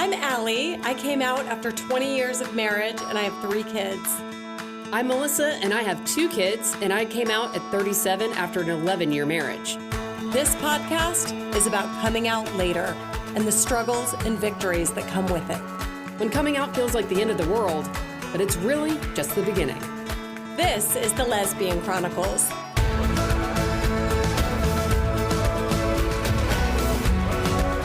I'm Allie. I came out after 20 years of marriage, and I have 3 kids. I'm Melissa, and I have 2 kids, and I came out at 37 after an 11-year marriage. This podcast is about coming out later and the struggles and victories that come with it. When coming out feels like the end of the world, but it's really just the beginning. This is the Lesbian Chronicles.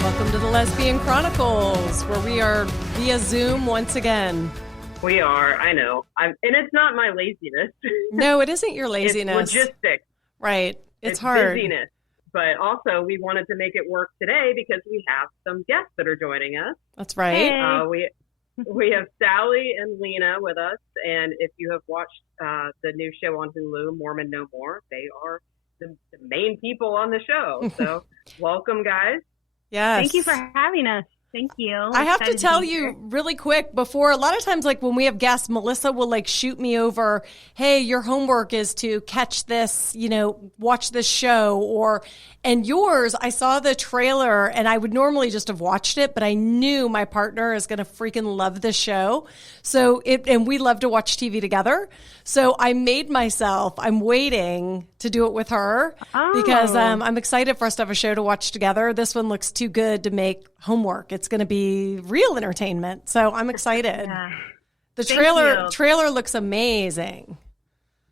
Welcome to the Lesbian Chronicles, where we are via Zoom once again. We are, I know. And it's not my laziness. No, it isn't your laziness. It's logistics. Right. It's hard. Busyness. But also, we wanted to make it work today because we have some guests that are joining us. That's right. We have Sally and Lena with us. And if you have watched the new show on Hulu, Mormon No More, they are the main people on the show. So welcome, guys. Yes. Thank you for having us. Thank you. I have to tell you really quick before, a lot of times, like when we have guests, Melissa will like shoot me over, hey, your homework is to catch this, watch this show, and yours, I saw the trailer and I would normally just have watched it, but I knew my partner is going to freaking love the show. And we love to watch TV together. So I'm waiting to do it with her because I'm excited for us to have a show to watch together. This one looks too good to make homework. It's going to be real entertainment. So I'm excited. Yeah. The Thank trailer looks amazing.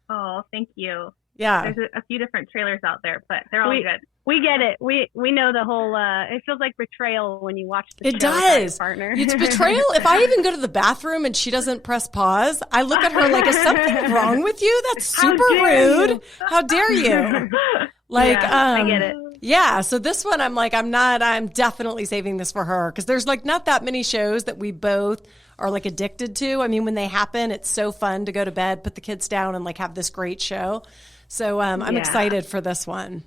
Oh, thank you. Yeah. There's a few different trailers out there, but they're all good. We get it. We know the whole, it feels like betrayal when you watch the show. It does. With your partner. It's betrayal. If I even go to the bathroom and she doesn't press pause, I look at her like, is something wrong with you? That's super rude. How dare you? I get it. Yeah. So this one, I'm definitely saving this for her because there's like not that many shows that we both are like addicted to. I mean, when they happen, it's so fun to go to bed, put the kids down and like have this great show. So I'm excited for this one.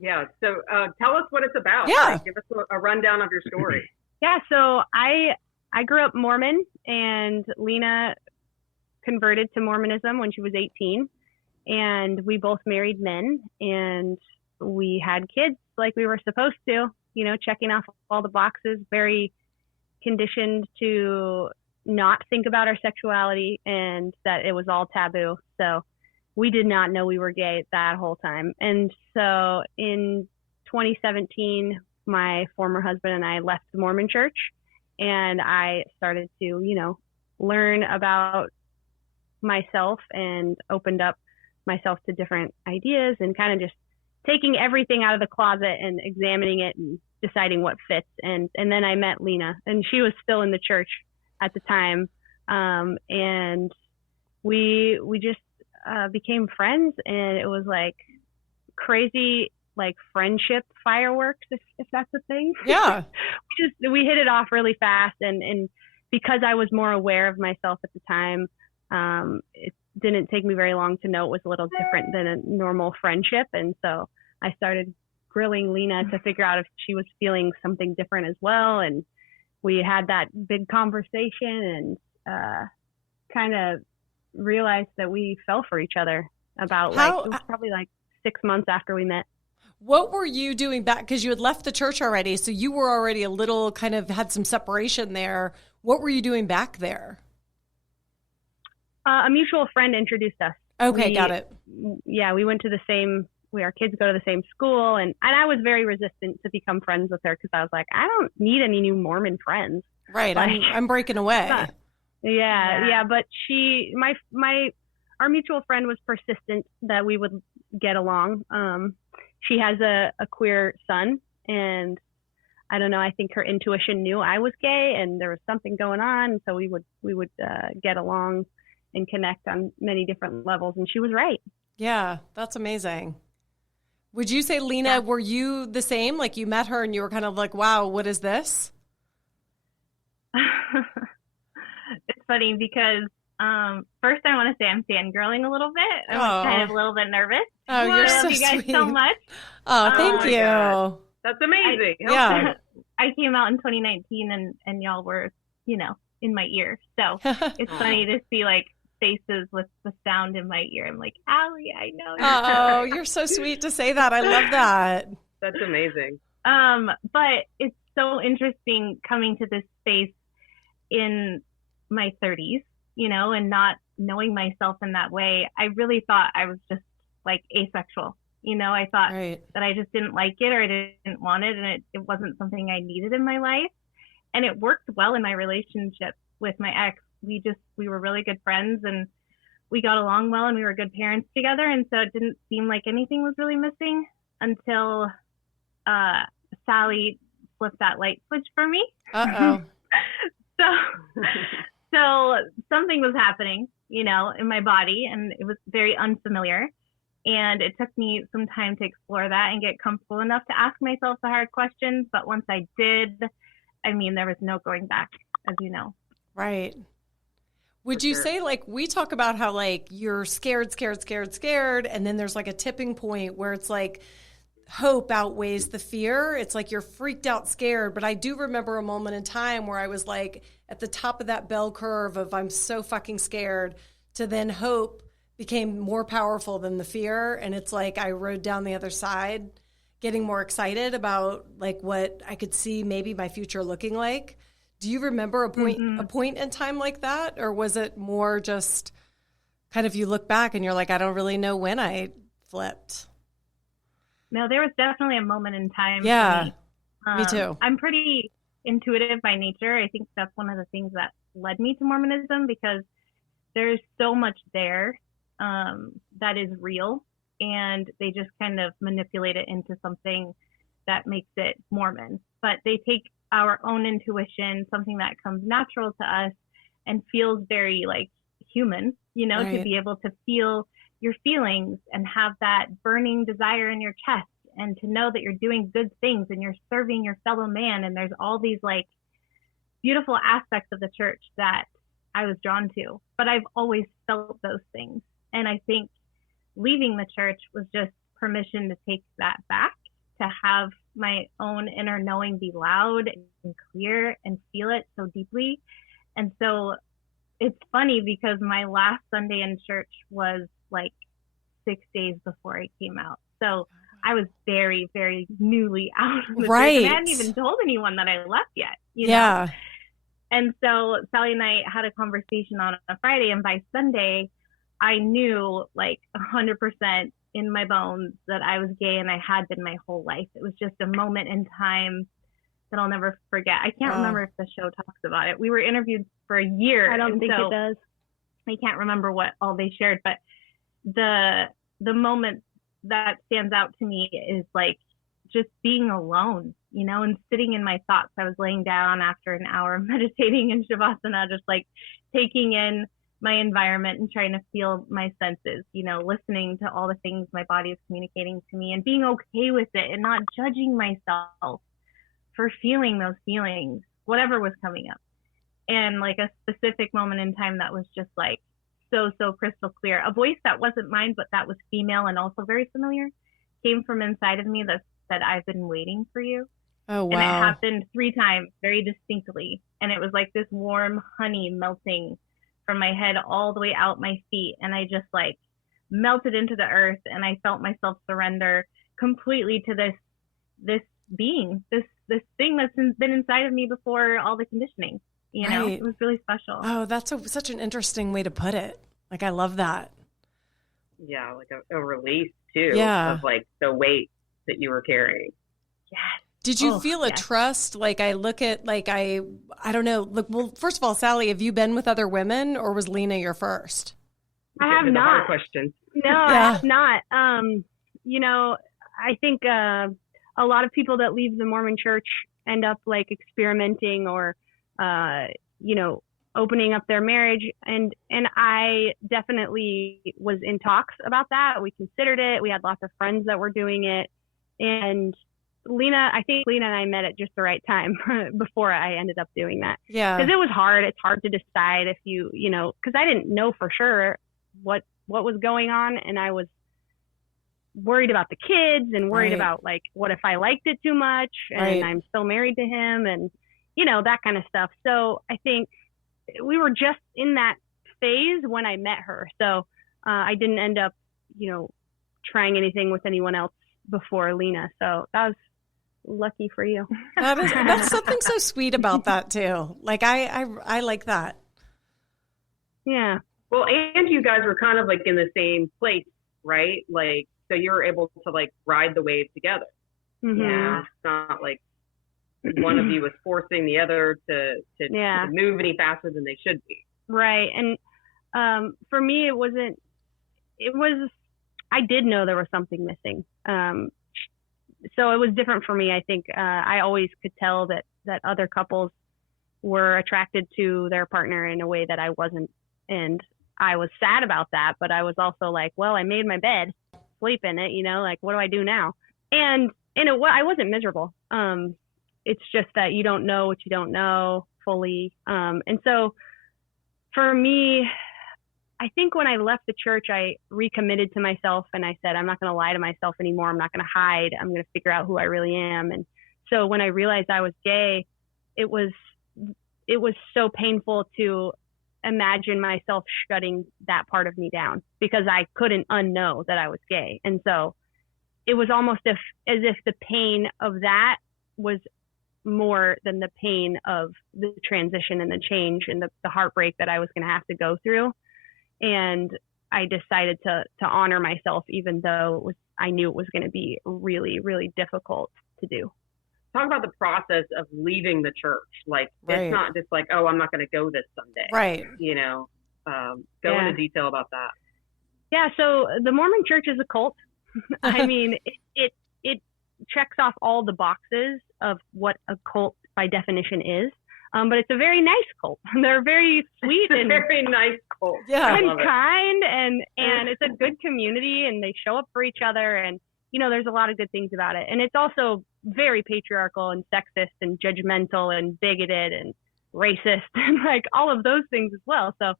Yeah. So tell us what it's about. Yeah. Give us a rundown of your story. Yeah. So I grew up Mormon, and Lena converted to Mormonism when she was 18, and we both married men, and we had kids like we were supposed to, checking off all the boxes, very conditioned to not think about our sexuality and that it was all taboo. So we did not know we were gay that whole time. And so in 2017, my former husband and I left the Mormon church, and I started to, learn about myself and opened up myself to different ideas and kind of just taking everything out of the closet and examining it and deciding what fits. And then I met Lena, and she was still in the church at the time. And we just became friends, and it was like crazy, like friendship fireworks, if that's a thing. Yeah. we hit it off really fast. And because I was more aware of myself at the time, it didn't take me very long to know it was a little different than a normal friendship. And so I started grilling Lena to figure out if she was feeling something different as well. And we had that big conversation and kind of realized that we fell for each other about it was probably like 6 months after we met. What were you doing back? Because you had left the church already. So you were already a little kind of had some separation there. What were you doing back there? A mutual friend introduced us. Okay, got it. Yeah, we went to our kids go to the same school, and I was very resistant to become friends with her because I was like, I don't need any new Mormon friends. Right, I'm breaking away. Yeah, but our mutual friend was persistent that we would get along. She has a queer son, and I don't know, I think her intuition knew I was gay and there was something going on, so we would get along and connect on many different levels, and she was right. Yeah, that's amazing. Would you say, Lena, were you the same? Like you met her and you were kind of like, wow, what is this? It's funny because first I want to say I'm fangirling a little bit. I was kind of a little bit nervous. Oh, you're so sweet. I love you guys so much. Oh, thank you. God. That's amazing. I came out in 2019 and y'all were, in my ear. So it's funny to see like faces with the sound in my ear. I'm like, Allie, I know you. Oh, you're so sweet to say that. I love that. That's amazing. But it's so interesting coming to this space in my 30s, you know, and not knowing myself in that way. I really thought I was just like asexual. You know, I thought that I just didn't like it or I didn't want it, and it wasn't something I needed in my life. And it worked well in my relationship with my ex. We were really good friends, and we got along well, and we were good parents together. And so it didn't seem like anything was really missing until Sally flipped that light switch for me. Uh-oh. So something was happening, you know, in my body, and it was very unfamiliar. And it took me some time to explore that and get comfortable enough to ask myself the hard questions. But once I did, I mean, there was no going back, as you know. Right. Would you say, like, we talk about how, like, you're scared, and then there's, like, a tipping point where it's, like, hope outweighs the fear. It's like you're freaked out scared. But I do remember a moment in time where I was, like, at the top of that bell curve of I'm so fucking scared to then hope became more powerful than the fear. And it's like I rode down the other side, getting more excited about like what I could see maybe my future looking like. Do you remember a point in time like that? Or was it more just kind of you look back and you're like, I don't really know when I flipped? No, there was definitely a moment in time. Yeah, for me. Me too. I'm pretty intuitive by nature. I think that's one of the things that led me to Mormonism, because there's so much there that is real, and they just kind of manipulate it into something that makes it Mormon. But they take our own intuition, something that comes natural to us and feels very like human, you know, to be able to feel your feelings and have that burning desire in your chest, and to know that you're doing good things and you're serving your fellow man. And there's all these like beautiful aspects of the church that I was drawn to, but I've always felt those things. And I think leaving the church was just permission to take that back, to have my own inner knowing be loud and clear and feel it so deeply. And so it's funny because my last Sunday in church was like 6 days before I came out. So I was very, very newly out of the church. And I hadn't even told anyone that I left yet. You know? And so Sally and I had a conversation on a Friday, and by Sunday, I knew like 100% in my bones that I was gay, and I had been my whole life. It was just a moment in time that I'll never forget. I can't remember if the show talks about it. We were interviewed for a year. I don't think it does. I can't remember what all they shared, but the moment that stands out to me is like just being alone, you know, and sitting in my thoughts. I was laying down after an hour of meditating in Shavasana, just like taking in my environment and trying to feel my senses, you know, listening to all the things my body is communicating to me and being okay with it and not judging myself for feeling those feelings, whatever was coming up. And like a specific moment in time that was just like so crystal clear. A voice that wasn't mine, but that was female and also very familiar, came from inside of me that said, I've been waiting for you. Oh, wow. And it happened 3 times very distinctly. And it was like this warm honey melting from my head all the way out my feet. And I just like melted into the earth, and I felt myself surrender completely to this being, this thing that's been inside of me before all the conditioning. You know, it was really special. Oh, that's such an interesting way to put it. Like, I love that. Yeah, like a release too. Yeah. Of like the weight that you were carrying. Yes. Did you feel a trust? Like, I look at, like, I don't know. Look, well, first of all, Sally, have you been with other women, or was Lena your first? I have not. Question. No, I have not. You know, I think a lot of people that leave the Mormon church end up like experimenting or, you know, opening up their marriage. And I definitely was in talks about that. We considered it. We had lots of friends that were doing it. And I think Lena and I met at just the right time before I ended up doing that. Yeah. Because it was hard. It's hard to decide if you know, because I didn't know for sure what was going on. And I was worried about the kids and worried about like, what if I liked it too much and I'm still married to him and, you know, that kind of stuff. So I think we were just in that phase when I met her. So I didn't end up, you know, trying anything with anyone else before Lena. So that lucky for you. That's something so sweet about that too. Like I like that. Yeah. Well, and you guys were kind of like in the same place, right? Like, so you were able to like ride the wave together. Mm-hmm. Yeah. It's not like one of you was forcing the other to move any faster than they should be. Right. And for me, I did know there was something missing. So it was different for me. I think I always could tell that other couples were attracted to their partner in a way that I wasn't. And I was sad about that, but I was also like, well, I made my bed, sleep in it, like, what do I do now? And I wasn't miserable. It's just that you don't know what you don't know fully. And so for me, I think when I left the church, I recommitted to myself and I said, I'm not going to lie to myself anymore. I'm not going to hide. I'm going to figure out who I really am. And so when I realized I was gay, it was so painful to imagine myself shutting that part of me down because I couldn't unknow that I was gay. And so it was almost as if the pain of that was more than the pain of the transition and the change and the heartbreak that I was going to have to go through. And I decided to honor myself, even though I knew it was going to be really, really difficult to do. Talk about the process of leaving the church. Like, right. It's not just like, oh, I'm not going to go this Sunday. Right. Go into detail about that. Yeah. So the Mormon church is a cult. I mean, it checks off all the boxes of what a cult by definition is. But it's a very nice cult. They're very sweet and very nice cult. Yeah. And kind and it's a good community and they show up for each other and there's a lot of good things about it. And it's also very patriarchal and sexist and judgmental and bigoted and racist and like all of those things as well. So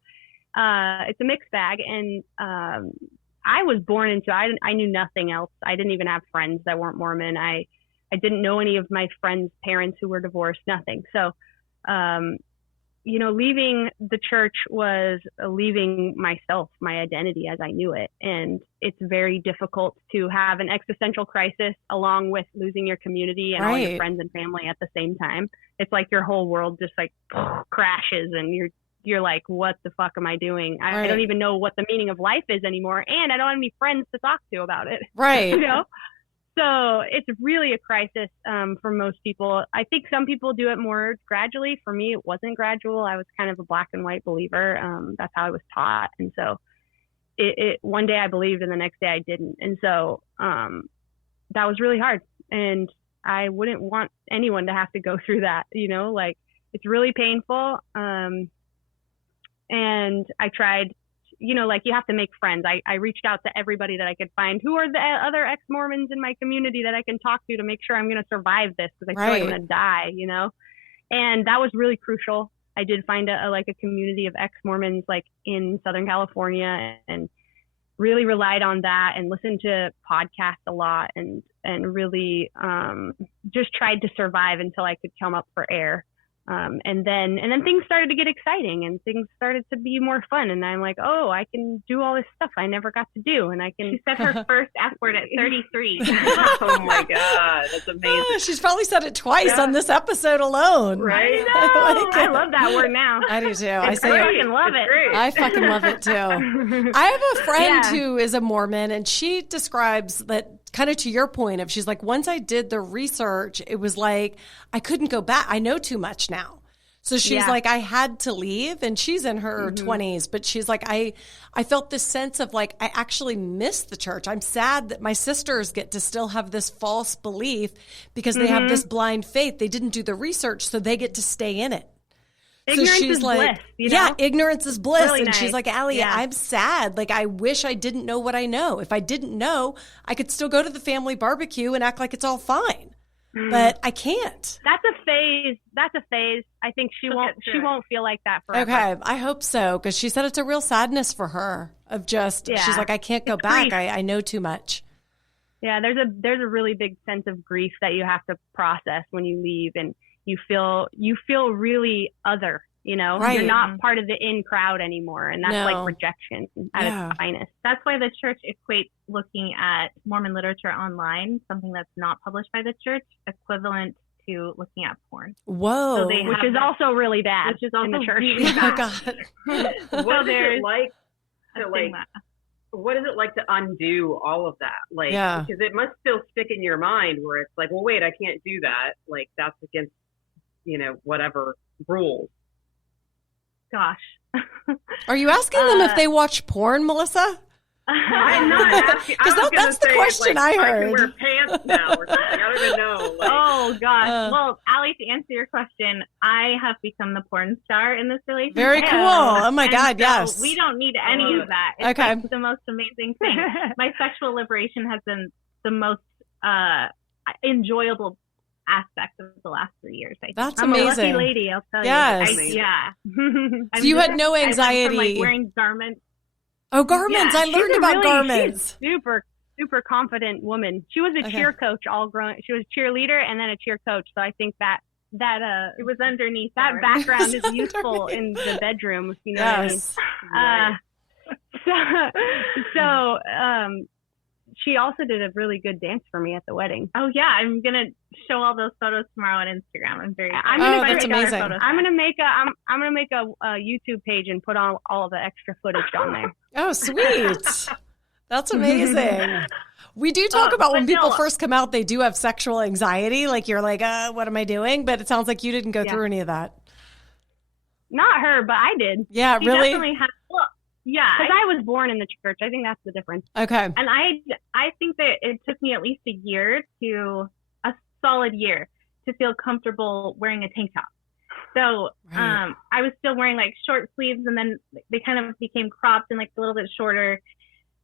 it's a mixed bag. And I was born into I knew nothing else. I didn't even have friends that weren't Mormon. I didn't know any of my friends' parents who were divorced, nothing. So leaving the church was leaving myself, my identity as I knew it. And it's very difficult to have an existential crisis along with losing your community and all your friends and family at the same time. It's like your whole world just like crashes and you're like, what the fuck am I doing? I don't even know what the meaning of life is anymore. And I don't have any friends to talk to about it. Right. So it's really a crisis for most people. I think some people do it more gradually. For me, it wasn't gradual. I was kind of a black and white believer. That's how I was taught. And so it one day I believed and the next day I didn't. And so that was really hard. And I wouldn't want anyone to have to go through that, it's really painful. And I tried, you have to make friends. I reached out to everybody that I could find. Who are the other ex-Mormons in my community that I can talk to make sure I'm going to survive this because I feel like I'm going to die, And that was really crucial. I did find a community of ex-Mormons in Southern California and really relied on that and listened to podcasts a lot and really just tried to survive until I could come up for air. And then things started to get exciting and things started to be more fun. And I'm like, oh, I can do all this stuff I never got to do. And I can. She said her first F word at 33. Oh my God. That's amazing. She's probably said it twice on this episode alone. Right? I love that word now. I do too. I fucking love it. Great. I fucking love it too. I have a friend who is a Mormon and she describes that kind of to your point of, she's like, once I did the research, it was like, I couldn't go back. I know too much now. So she's like, I had to leave, and she's in her 20s, but she's like, I felt this sense of like, I actually miss the church. I'm sad that my sisters get to still have this false belief because they have this blind faith. They didn't do the research, so they get to stay in it. Ignorance so she's is like, bliss, yeah, ignorance is bliss. Really and nice. She's like, Allie, I'm sad. Like, I wish I didn't know what I know. If I didn't know, I could still go to the family barbecue and act like it's all fine. But I can't. That's a phase. I think she won't feel like that forever. Okay, I hope so, because she said it's a real sadness for her of just, she's like, I can't go back. I know too much. Yeah, there's a really big sense of grief that you have to process when you leave, and you feel really other, Right. You're not part of the in crowd anymore. And that's like rejection at its finest. That's why the church equates looking at Mormon literature online, something that's not published by the church, equivalent to looking at porn. Whoa. So Which is also really bad. Which is also in the church. really Oh, bad. God. What is it like to a like? stigma. What is it like to undo all of that? Like, because it must still stick in your mind where it's like, well, wait, I can't do that. Like, that's against, whatever rules. Gosh. Are you asking them if they watch porn, Melissa? I'm not asking. Because that's the question I heard. I can wear pants now or something. I don't even know. Like, Oh gosh. Well, Allie, to answer your question, I have become the porn star in this relationship. Very cool. Oh my God, so yes. We don't need any of that. It's Okay. like the most amazing thing. My sexual liberation has been the most enjoyable aspect of the last 3 years. I think. That's I'm amazing. a lucky lady, I'll tell Yes. you. So you had no I went anxiety. from, like, wearing garments. Oh, garments. Yeah, I learned about garments. She's super confident woman. She was a cheer coach she was a cheerleader and then a cheer coach. So I think that it was underneath that background is useful in the bedroom, if you know what I mean. So she also did a really good dance for me at the wedding. Oh yeah, I'm gonna show all those photos tomorrow on Instagram. I'm very. That's amazing. I'm gonna make a YouTube page and put on all the extra footage on there. Oh, sweet. That's amazing. We do talk about when people first come out, they do have sexual anxiety. Like you're like, what am I doing? But it sounds like you didn't go through any of that. Not her, but I did. Yeah, She really? definitely had. Well, yeah, Because I was born in the church. I think that's the difference. Okay. and I think that it took me at least a solid year to feel comfortable wearing a tank top. So Right. I was still wearing like short sleeves, and then they kind of became cropped and like a little bit shorter.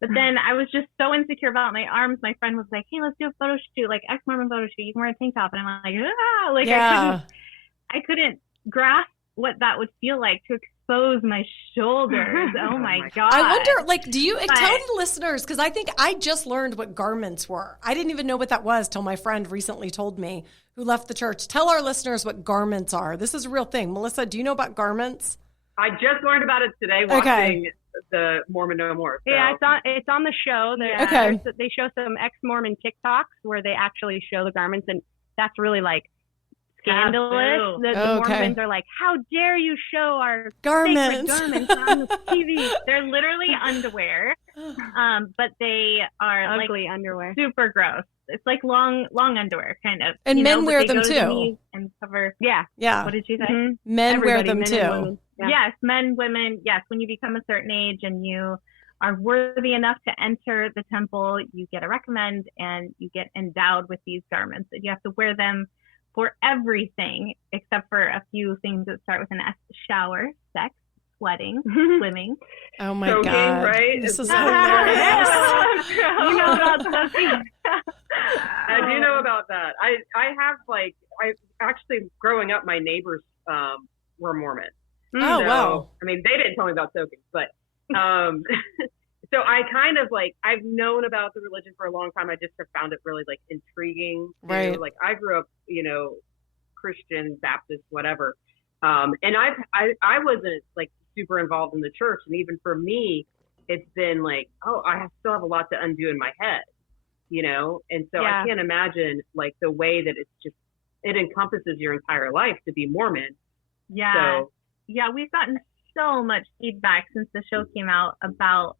But then I was just so insecure about my arms. My friend was like, "Hey, let's do a photo shoot, like ex-Mormon photo shoot. You can wear a tank top." And I'm like, "Ah!" Like I couldn't grasp what that would feel like to expose my shoulders. Oh my God. I wonder, like, tell the listeners, because I think I just learned what garments were. I didn't even know what that was till my friend recently told me, who left the church. Tell our listeners what garments are. This is a real thing. Melissa, do you know about garments? I just learned about it today watching the Mormon No More. So. Yeah, it's on the show. They show some ex-Mormon TikToks where they actually show the garments, and that's really like scandalous. The Mormons are like, "How dare you show our garments sacred garments on the TV?" They're literally underwear, but they are Ugly like underwear. super gross. It's like long underwear, kind of. And men but wear they them go to the too. knees and cover. Yeah. Yeah. What did you say? Mm-hmm. Men wear Everybody, them men too. and women. Yeah. Yes, men, women. Yes, when you become a certain age and you are worthy enough to enter the temple, you get a recommend and you get endowed with these garments. And you have to wear them for everything except for a few things that start with an S: shower, sex, sweating, swimming. Oh my Soaking, God. right? This is hilarious. You know about soaking. I do know about that. I actually, growing up, my neighbors were Mormon. Oh, So, wow. I mean, they didn't tell me about soaking, but so I kind of like, I've known about the religion for a long time. I just have found it really like intriguing. Right. Like I grew up, Christian, Baptist, whatever. And I wasn't like super involved in the church. And even for me, it's been like, I still have a lot to undo in my head, And so I can't imagine like the way that it encompasses your entire life to be Mormon. Yeah. So, yeah, we've gotten so much feedback since the show came out about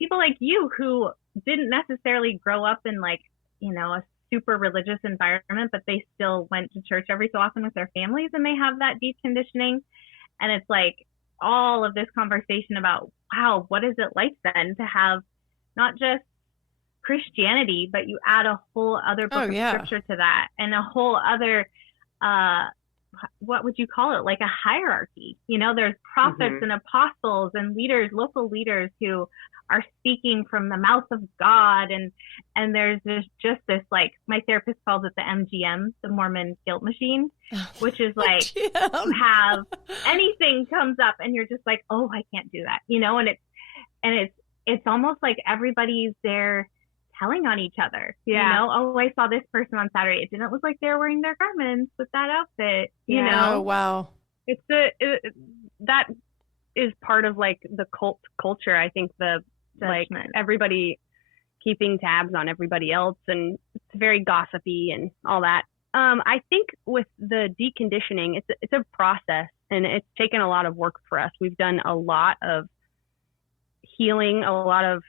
people like you who didn't necessarily grow up in like, a super religious environment, but they still went to church every so often with their families and they have that deep conditioning. And it's like all of this conversation about, wow, what is it like then to have not just Christianity, but you add a whole other book of scripture to that and a whole other, what would you call it? Like a hierarchy. There's prophets and apostles and leaders, local leaders who are speaking from the mouth of God. And there's just this, like, my therapist calls it the MGM, the Mormon guilt machine, which is like, you have anything comes up and you're just like, oh, I can't do that, and it's almost like everybody's there telling on each other. Oh, I saw this person on Saturday. It didn't look like they were wearing their garments with that outfit. Oh, wow. That is part of like the cult culture. I think the like everybody keeping tabs on everybody else, and it's very gossipy and all that. I think with the deconditioning, it's a process, and it's taken a lot of work for us. We've done a lot of healing, a lot of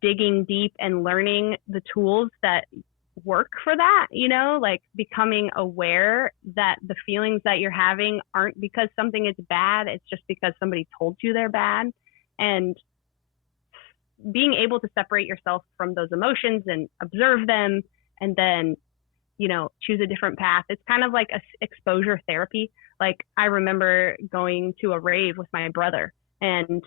digging deep and learning the tools that work for that, you know, like becoming aware that the feelings that you're having aren't because something is bad. It's just because somebody told you they're bad, and being able to separate yourself from those emotions and observe them, and then, you know, choose a different path. It's kind of like a exposure therapy. Like I remember going to a rave with my brother and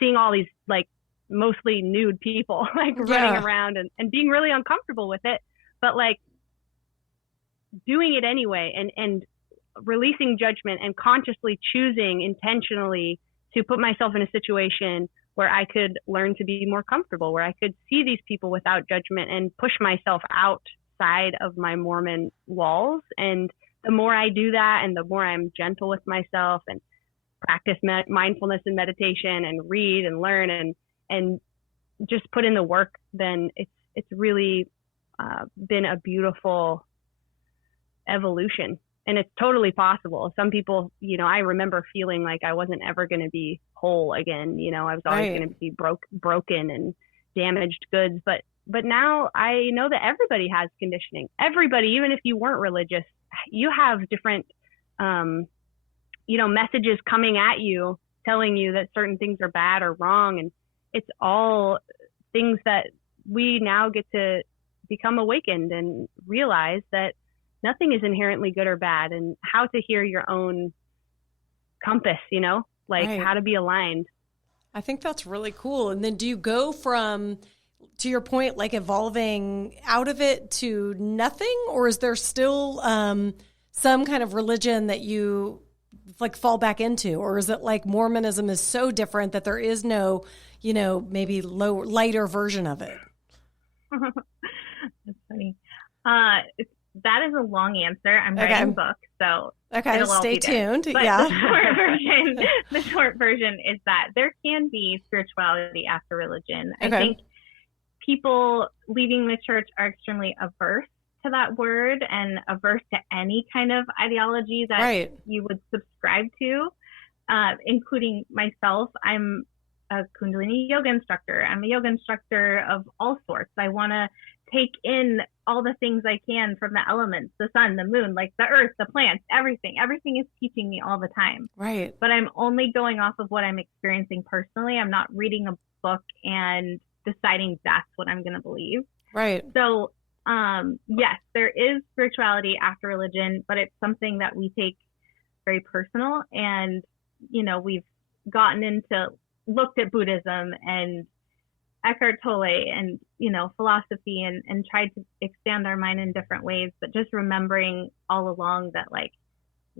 seeing all these like mostly nude people like running around and being really uncomfortable with it, but like doing it anyway, and releasing judgment and consciously choosing intentionally to put myself in a situation where I could learn to be more comfortable, where I could see these people without judgment and push myself outside of my Mormon walls. And the more I do that, and the more I'm gentle with myself and practice mindfulness and meditation and read and learn and just put in the work, then it's really been a beautiful evolution. And it's totally possible. Some people, you know, I remember feeling like I wasn't ever going to be whole again. You know, I was always going to be broken and damaged goods. But now I know that everybody has conditioning. Everybody, even if you weren't religious, you have different, you know, messages coming at you, telling you that certain things are bad or wrong. And it's all things that we now get to become awakened and realize that nothing is inherently good or bad, and how to hear your own compass, you know, like how to be aligned. I think that's really cool. And then do you go from, to your point, like evolving out of it to nothing, or is there still some kind of religion that you like fall back into, or is it like Mormonism is so different that there is no, you know, maybe lighter version of it? That's funny. That is a long answer. I'm writing a book, so stay tuned. But the short version is that there can be spirituality after religion. I think people leaving the church are extremely averse to that word and averse to any kind of ideology that you would subscribe to, including myself. I'm a Kundalini yoga instructor. I'm a yoga instructor of all sorts. I want to take in all the things I can from the elements, the sun, the moon, like the earth, the plants, everything. Everything is teaching me all the time. Right. But I'm only going off of what I'm experiencing personally. I'm not reading a book and deciding that's what I'm going to believe. Right. So, yes, there is spirituality after religion, but it's something that we take very personal. And, you know, we've looked at Buddhism and Eckhart Tolle and, you know, philosophy and tried to expand our mind in different ways, but just remembering all along that, like,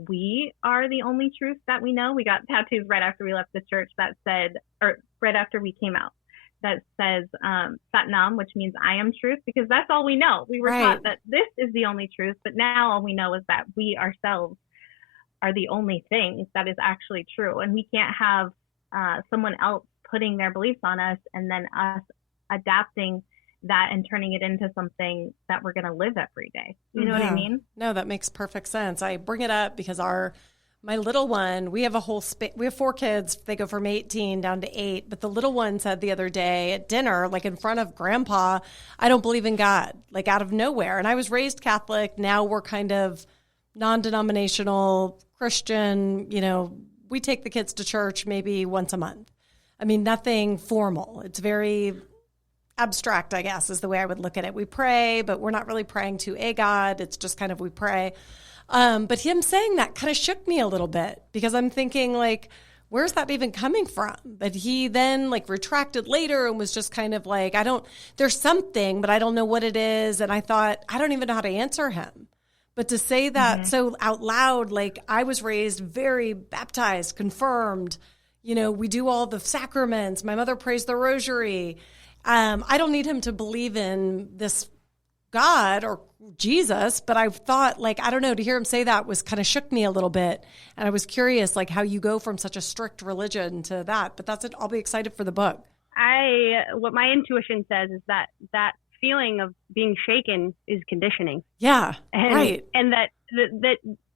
we are the only truth that we know. We got tattoos right after we left the church that said, or right after we came out, that says Satnam, which means I am truth, because that's all we know. We were taught that this is the only truth, but now all we know is that we ourselves are the only thing that is actually true. And we can't have someone else putting their beliefs on us and then us adapting that and turning it into something that we're going to live every day. You know what I mean? No, that makes perfect sense. I bring it up because my little one, we have we have 4 kids. They go from 18 down to 8. But the little one said the other day at dinner, like in front of Grandpa, I don't believe in God, like out of nowhere. And I was raised Catholic. Now we're kind of non-denominational Christian. You know, we take the kids to church maybe once a month. I mean, nothing formal. It's very abstract, I guess, is the way I would look at it. We pray, but we're not really praying to a God. It's just kind of we pray. But him saying that kind of shook me a little bit because I'm thinking, like, where's that even coming from? But he then, like, retracted later and was just kind of like, there's something, but I don't know what it is. And I thought, I don't even know how to answer him. But to say that so out loud, like, I was raised very baptized, confirmed. You know, we do all the sacraments. My mother prays the rosary. I don't need him to believe in this God or Jesus, but I thought, like, I don't know, to hear him say that was kind of shook me a little bit. And I was curious, like, how you go from such a strict religion to that. But that's it. I'll be excited for the book. What my intuition says is that feeling of being shaken is conditioning. Yeah, and, right. And that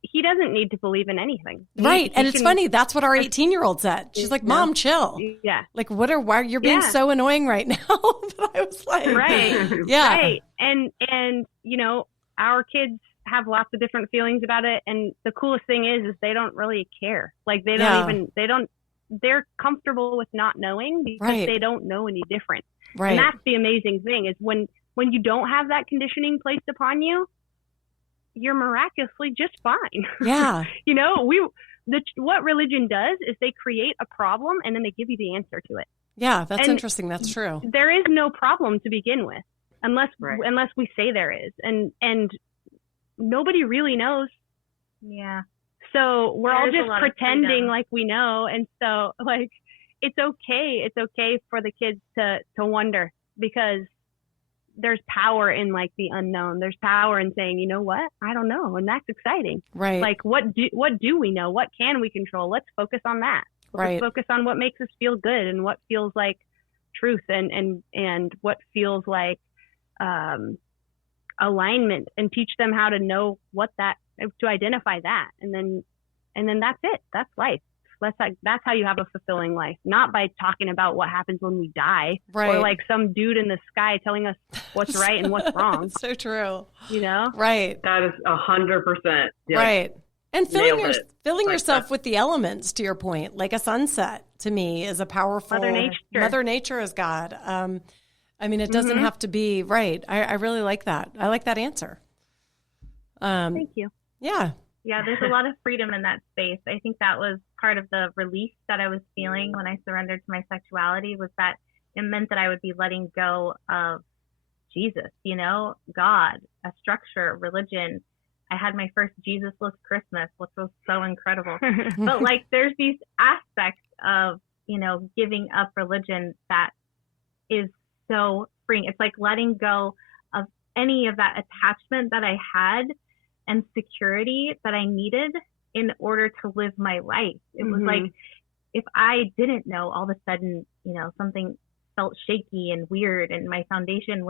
he doesn't need to believe in anything. Right. And it's funny. That's what our 18-year-old said. She's like, Mom, chill. Yeah. Like, why you're being so annoying right now. But I was like, right. Yeah. Right. And, you know, our kids have lots of different feelings about it. And the coolest thing is they don't really care. Like they're comfortable with not knowing because they don't know any different. Right. And that's the amazing thing is when you don't have that conditioning placed upon you, you're miraculously just fine. Yeah. You know, what religion does is they create a problem and then they give you the answer to it. Yeah, that's interesting. That's true. There is no problem to begin with unless we say there is. And nobody really knows. Yeah. So we're all just pretending like we know. And so like, it's okay. It's okay for the kids to wonder because there's power in like the unknown. There's power in saying, you know what? I don't know. And that's exciting. Right. Like what do we know? What can we control? Let's focus on that. Let's focus on what makes us feel good and what feels like truth and what feels like alignment, and teach them how to know to identify that. And then that's it. That's life. That's how you have a fulfilling life, not by talking about what happens when we die, or like some dude in the sky telling us what's right and what's wrong. So true. You know? Right. That is 100%. Right. And filling yourself with the elements, to your point, like a sunset, to me, is a powerful Mother Nature is God. I mean, it doesn't have to be right. I really like that. I like that answer. Thank you. Yeah. Yeah, there's a lot of freedom in that space. I think that was part of the relief that I was feeling when I surrendered to my sexuality, was that it meant that I would be letting go of Jesus, you know, God, a structure, religion. I had my first Jesus-less Christmas, which was so incredible. But like, there's these aspects of, you know, giving up religion that is so freeing. It's like letting go of any of that attachment that I had and security that I needed in order to live my life. It was like, if I didn't know, all of a sudden, you know, something felt shaky and weird and my foundation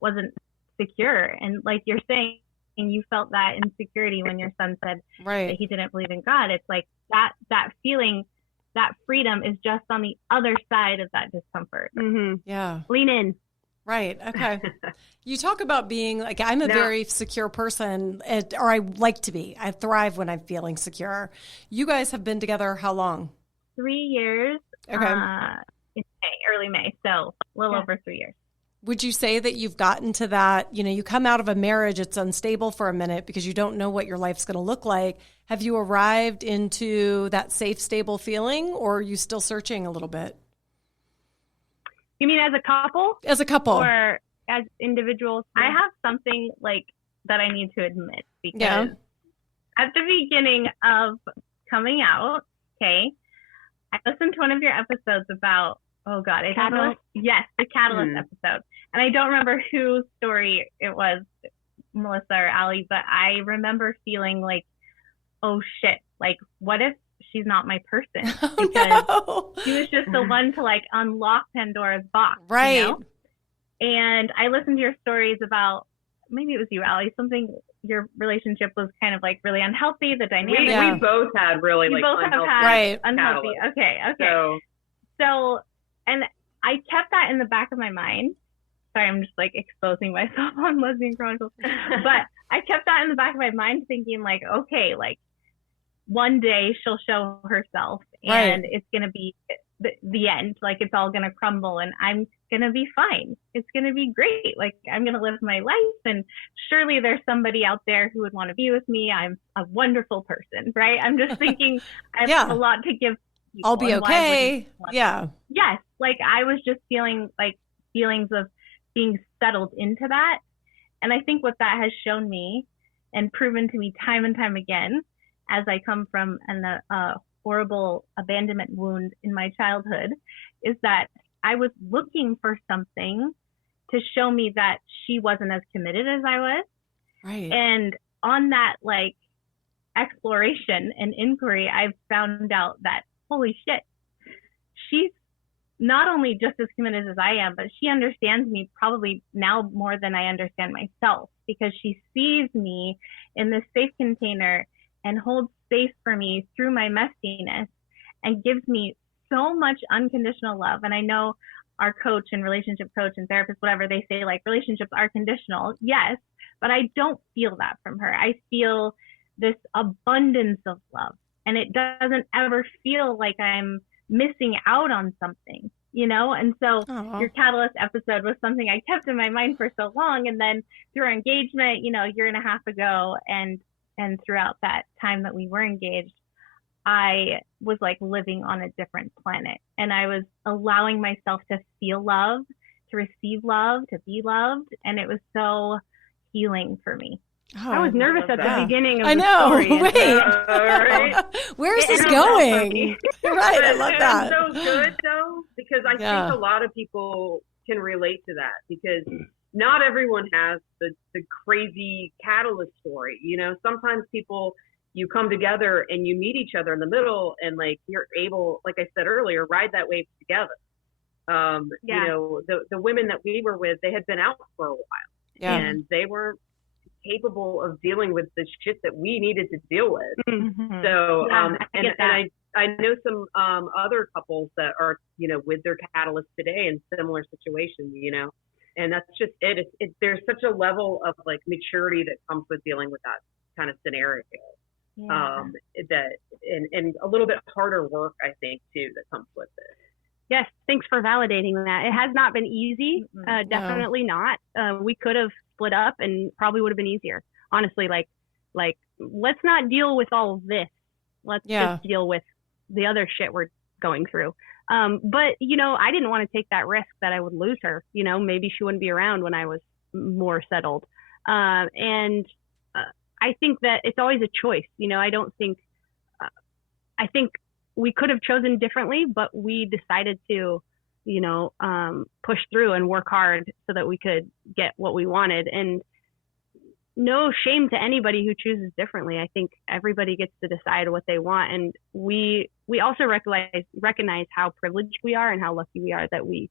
wasn't secure. And like you're saying, you felt that insecurity when your son said that he didn't believe in God. It's like that feeling, that freedom is just on the other side of that discomfort. Yeah. Lean in. Right. Okay. You talk about being like, I'm a very secure person, or I like to be. I thrive when I'm feeling secure. You guys have been together how long? 3 years. Okay. In early May. So a little over 3 years. Would you say that you've gotten to that, you know, you come out of a marriage, it's unstable for a minute because you don't know what your life's going to look like. Have you arrived into that safe, stable feeling, or are you still searching a little bit? You mean as a couple? As a couple. Or as individuals? I have something like that I need to admit, because at the beginning of coming out, I listened to one of your episodes about, Catalyst? Yes, the Catalyst episode. And I don't remember whose story it was, Melissa or Allie, but I remember feeling like, oh shit, like what if she's not my person? Because she was just the one to like unlock Pandora's box. Right. You know? And I listened to your stories about, maybe it was you, Allie, something, your relationship was kind of like really unhealthy, the dynamic. We both had really you like both unhealthy. have had unhealthy. Catalyst. Okay. So, and I kept that in the back of my mind. Sorry, I'm just like exposing myself on Lesbian Chronicles. But I kept that in the back of my mind thinking like, okay, like one day she'll show herself and it's going to be the end. Like it's all going to crumble and I'm going to be fine. It's going to be great. Like I'm going to live my life, and surely there's somebody out there who would want to be with me. I'm a wonderful person, right? I'm just thinking I have a lot to give people. I'll be okay. Yeah. Yes. Like I was just feeling like feelings of being settled into that. And I think what that has shown me and proven to me time and time again, as I come from a horrible abandonment wound in my childhood, is that I was looking for something to show me that she wasn't as committed as I was. Right. And on that like exploration and inquiry, I've found out that, holy shit, she's not only just as committed as I am, but she understands me probably now more than I understand myself, because she sees me in this safe container and holds space for me through my messiness and gives me so much unconditional love. And I know our coach and relationship coach and therapist, whatever, they say like relationships are conditional. Yes, but I don't feel that from her. I feel this abundance of love, and it doesn't ever feel like I'm missing out on something, you know? And so your catalyst episode was something I kept in my mind for so long. And then through our engagement, you know, a year and a half ago, and throughout that time that we were engaged, I was like living on a different planet, and I was allowing myself to feel love, to receive love, to be loved. And it was so healing for me. Oh, I was nervous at the beginning of I the know. story. Wait. Right? Where's this It going? Right. I love that. It's so good though, because I think a lot of people can relate to that, because not everyone has the crazy catalyst story. You know, sometimes people, you come together and you meet each other in the middle, and like you're able, like I said earlier, ride that wave together. You know, the women that we were with, they had been out for a while, and they were capable of dealing with the shit that we needed to deal with. Mm-hmm. So, I I know some other couples that are, you know, with their catalyst today in similar situations, you know, and that's just it. There's such a level of like maturity that comes with dealing with that kind of scenario. That and a little bit harder work, I think, too, that comes with it. Yes, thanks for validating that. It has not been easy. Definitely not. We could have split up and probably would have been easier. Honestly, like let's not deal with all of this. Let's just deal with the other shit we're going through. But, you know, I didn't want to take that risk that I would lose her. You know, maybe she wouldn't be around when I was more settled. And I think that it's always a choice. You know, I think we could have chosen differently, but we decided to, you know, push through and work hard so that we could get what we wanted. And no shame to anybody who chooses differently. I think everybody gets to decide what they want. And we also recognize how privileged we are and how lucky we are that we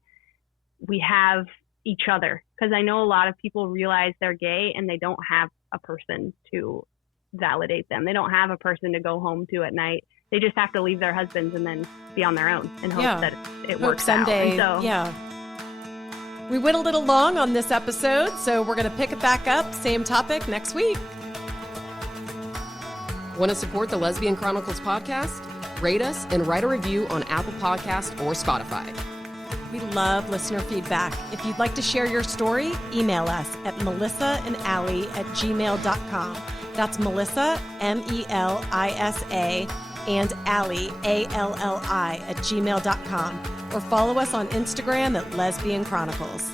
have each other. Because I know a lot of people realize they're gay and they don't have a person to validate them. They don't have a person to go home to at night. They just have to leave their husbands and then be on their own and hope that it works someday, out. And so, we went a little long on this episode, so we're going to pick it back up, same topic next week. Want to support the Lesbian Chronicles podcast? Rate us and write a review on Apple Podcasts or Spotify. We love listener feedback. If you'd like to share your story, email us at melissaandallie@gmail.com. That's Melissa, MELISA, and Allie, ALLI, @gmail.com. Or follow us on Instagram at Lesbian Chronicles.